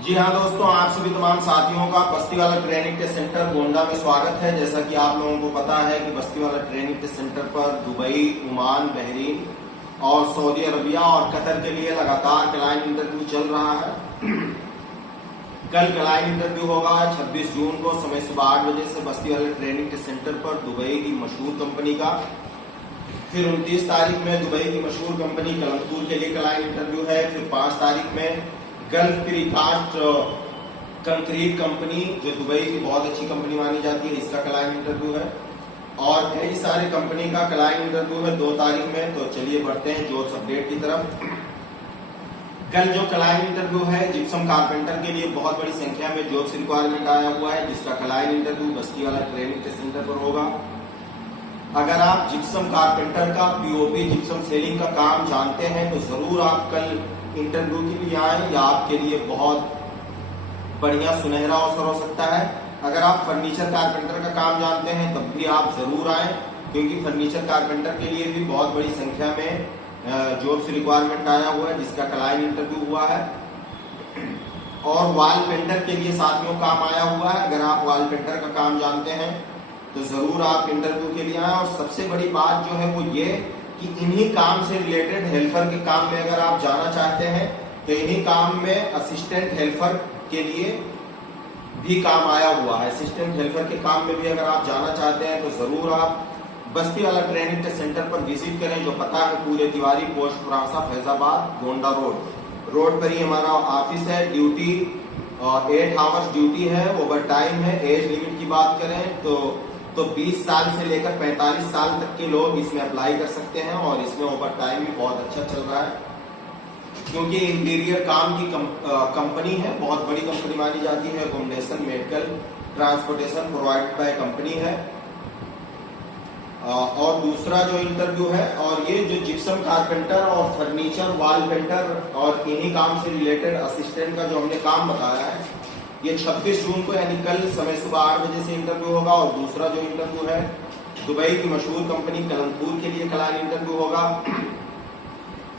जी हाँ दोस्तों, आप सभी तमाम साथियों का बस्तीवाला ट्रेनिंग टेस्ट सेंटर गोंडा में स्वागत है। जैसा कि आप लोगों को पता है कि बस्तीवाला ट्रेनिंग टेस्ट सेंटर पर दुबई, ओमान, बहरीन और सऊदी अरबिया और कतर के लिए लगातार क्लाइंट इंटरव्यू चल रहा है। कल क्लाइंट इंटरव्यू होगा 26 जून को समय सुबह 8 बजे से बस्तीवाला ट्रेनिंग टेस्ट सेंटर पर दुबई की मशहूर कंपनी का। फिर 29 तारीख में दुबई की मशहूर कंपनी कलमपुर के लिए क्लाइंट इंटरव्यू है। फिर 5 तारीख में गल्फ प्रीकास्ट कंक्रीट कंपनी, जो दुबई की बहुत अच्छी कंपनी मानी जाती है, इसका क्लाइंट इंटरव्यू है। और कई सारे कंपनी का क्लाइंट इंटरव्यू है 2 तारीख में। तो चलिए बढ़ते हैं जॉब्स अपडेट की तरफ। कल जो क्लाइंट इंटरव्यू है जिप्सम कारपेंटर के लिए बहुत बड़ी संख्या में जॉब्स रिक्वायरमेंट आया हुआ है, जिसका क्लाइंट इंटरव्यू बस्तीवाला ट्रेनिंग टेस्ट सेंटर पर होगा। अगर आप जिप्सम कारपेंटर का पीओपी जिप्सम सेलिंग का काम जानते हैं तो जरूर आप कल इंटरव्यू के लिए आए, या आपके लिए बहुत बढ़िया सुनहरा अवसर हो सकता है। अगर आप फर्नीचर कारपेंटर का काम जानते हैं तब भी आप जरूर आए, क्योंकि फर्नीचर कारपेंटर के लिए भी बहुत बड़ी संख्या में जॉब्स रिक्वायरमेंट आया हुआ है, जिसका क्लाइंट इंटरव्यू हुआ है। और वॉल पेंटर के लिए साथियों काम आया हुआ है। अगर आप वॉल पेंटर का काम जानते हैं तो जरूर आप इंटरव्यू के लिए आए। और सबसे बड़ी बात जो है वो ये कि इन्हीं काम से रिलेटेड हेल्पर के काम में अगर आप जाना चाहते हैं तो इन्हीं काम में असिस्टेंट हेल्पर के लिए भी काम आया हुआ है। असिस्टेंट हेल्पर के काम में भी अगर आप जाना चाहते हैं तो जरूर आप बस्तीवाला ट्रेनिंग टेस्ट सेंटर पर विजिट करें, जो पता है पूरे तिवारी पोस्ट प्रांसा फैजाबाद गोंडा रोड पर ही हमारा ऑफिस है। ड्यूटी 8 आवर्स ड्यूटी है, ओवर टाइम है। एज लिमिट की बात करें तो 20 साल से लेकर 45 साल तक के लोग इसमें अप्लाई कर सकते हैं। और इसमें ओवर टाइम भी बहुत अच्छा चल रहा है, क्योंकि इंटीरियर काम की कंपनी है, बहुत बड़ी कंपनी मानी जाती है। Accommodation, medical, transportation provided by company है। और दूसरा जो इंटरव्यू है, और ये जो जिप्सम कारपेंटर और फर्नीचर वॉल पेंटर और इन्हीं काम से रिलेटेड असिस्टेंट का जो हमने काम बताया है, ये 26 जून को यानी कल समय सुबह 8 बजे से इंटरव्यू होगा। और दूसरा जो इंटरव्यू है दुबई की मशहूर कंपनी कलमपुर के लिए क्लाइंट इंटरव्यू होगा।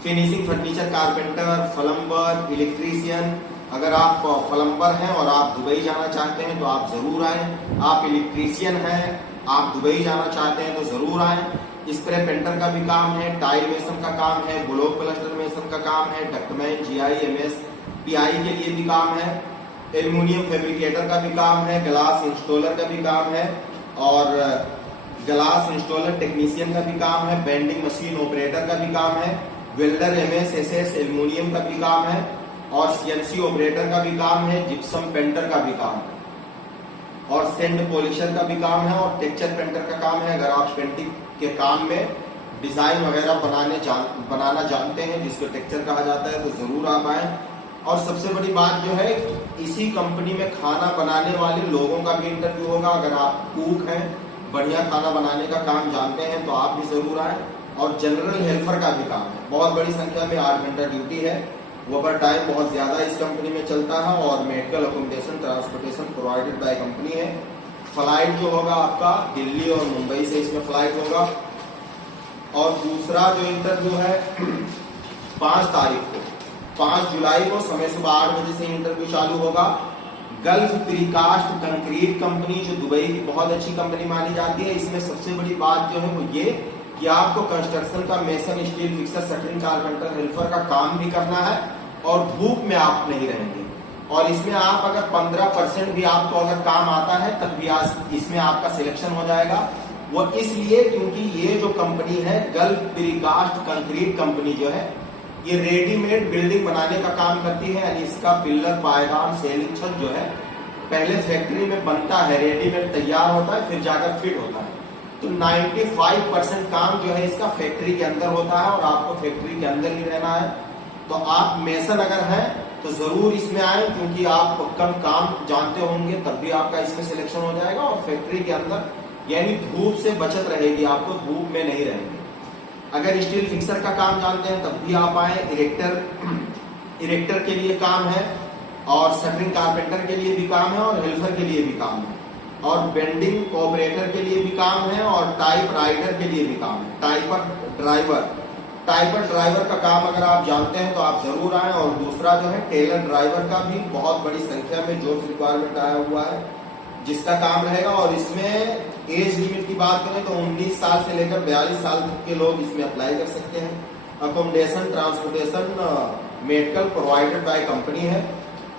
Finishing furniture carpenter, plumber, electrician. अगर आप प्लम्बर हैं और आप दुबई जाना चाहते हैं तो आप जरूर आए। आप इलेक्ट्रीशियन हैं, आप दुबई जाना चाहते हैं तो जरूर आए। स्प्रे पेंटर का भी काम है, टाइल मेसन का काम है, ब्लॉक प्लास्टर मेसन का काम है, डक्टमैन, GIMS, PI के लिए भी काम है। एल्यूमिनियम फैब्रिकेटर का भी काम है, ग्लास इंस्टॉलर का भी काम है, और ग्लास इंस्टॉलर टेक्नीशियन का भी काम है, बेंडिंग मशीन ऑपरेटर का भी काम है, वेल्डर MS एल्यूमिनियम का भी काम है, और CNC ऑपरेटर का भी काम है, जिप्सम पेंटर का भी काम है, और सेंड पॉलिशर का भी काम है, और टेक्सचर पेंटर का काम है। अगर आप पेंटिंग के काम में डिजाइन वगैरह बनाना जानते हैं, जिसको टेक्सचर कहा जाता है, तो जरूर आप आए। और सबसे बड़ी बात जो है, इसी कंपनी में खाना बनाने वाले लोगों का भी इंटरव्यू होगा। अगर आप कुक हैं, बढ़िया खाना बनाने का काम जानते हैं तो आप भी जरूर आए। और जनरल हेल्पर का भी काम है, बहुत बड़ी संख्या में 8 घंटा ड्यूटी है। ओवर टाइम बहुत ज्यादा इस कंपनी में चलता है। और medical, accommodation, transportation provided by company है। फ्लाइट जो होगा आपका दिल्ली और मुंबई से इसमें फ्लाइट होगा। और दूसरा जो इंटरव्यू है 5 तारीख को, 5 जुलाई को समय सुबह 8 बजे से इंटरव्यू चालू होगा। गल्फ प्रीकास्ट कंक्रीट कंपनी, जो दुबई की बहुत अच्छी कंपनी मानी जाती है, इसमें सबसे बड़ी बात जो है वो ये कि आपको कंस्ट्रक्शन का mason, steel fixer, shuttering carpenter, helper का काम भी करना है, और धूप में आप नहीं रहेंगे। और इसमें आप अगर 15% भी आपको अगर काम आता है तब भी इसमें आपका सिलेक्शन हो जाएगा। वो इसलिए क्योंकि ये जो कंपनी है गल्फ प्रीकास्ट कंक्रीट कंपनी जो है, ये रेडीमेड बिल्डिंग बनाने का काम करती है। यानी इसका पिल्लर, पायदान, सेलिंग छत जो है पहले फैक्ट्री में बनता है, रेडीमेड तैयार होता है, फिर जाकर फिट होता है। तो 95% काम जो है इसका फैक्ट्री के अंदर होता है, और आपको फैक्ट्री के अंदर ही रहना है। तो आप मेसन अगर हैं तो जरूर इसमें आए, क्योंकि आप कम काम जानते होंगे तब भी आपका इसमें सिलेक्शन हो जाएगा। और फैक्ट्री के अंदर यानी धूप से बचत रहेगी, आपको धूप में नहीं रहेंगे। अगर स्टील फिक्सर का काम जानते हैं तब भी आप आए। इरेक्टर के लिए काम है, और शटरिंग कारपेंटर के लिए भी काम है, और हेल्पर के लिए भी काम है, और बेंडिंग ऑपरेटर के लिए भी काम है, और टाइप राइटर के लिए भी काम है, टाइपर ड्राइवर टाइपर ड्राइवर का काम अगर आप जानते हैं तो आप जरूर आएं। और दूसरा जो है टेलर ड्राइवर का भी बहुत बड़ी संख्या में जॉब रिक्वायरमेंट आया हुआ है, जिसका काम रहेगा। और इसमें एज लिमिट की बात करें तो 19 साल से लेकर 42 साल तक के लोग इसमें अप्लाई कर सकते हैं। Accommodation, transportation, medical provided by company है।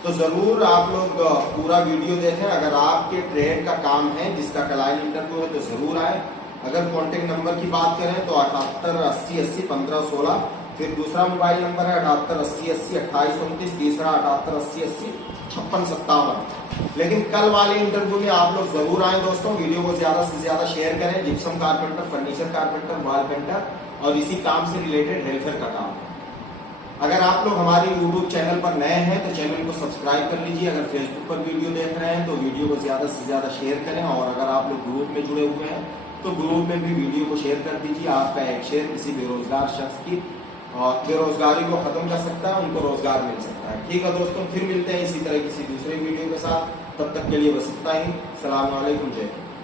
तो जरूर आप लोग पूरा वीडियो देखें। अगर आपके ट्रेड का काम है जिसका क्लाइंट इंटरव्यू है तो जरूर आए। अगर कॉन्टेक्ट नंबर की बात करें तो 78 80 80 15 16, फिर दूसरा मोबाइल नंबर है 78 80 80 28 29, तीसरा 78 80 80 56 57। लेकिन कल वाले इंटरव्यू में आप लोग जरूर आए दोस्तों। वीडियो को ज्यादा से ज्यादा शेयर करें। Gypsum carpenter, furniture carpenter, wall painter और इसी काम से रिलेटेड हेल्पर का काम है। अगर आप लोग हमारे YouTube चैनल पर नए हैं तो चैनल को सब्सक्राइब कर लीजिए। अगर फेसबुक पर वीडियो देख रहे हैं तो वीडियो को ज्यादा से ज्यादा शेयर करें। और अगर आप लोग ग्रुप में जुड़े हुए हैं तो ग्रुप में भी वीडियो को शेयर कर दीजिए। आपका एक शेयर किसी बेरोजगार शख्स की और बेरोजगारी को खत्म कर सकता है, उनको रोजगार मिल सकता है। ठीक है दोस्तों, फिर मिलते हैं इसी तरह किसी दूसरे वीडियो के साथ। तब तक के लिए बस इतना ही। सलाम वालेकुम, जय हिंद।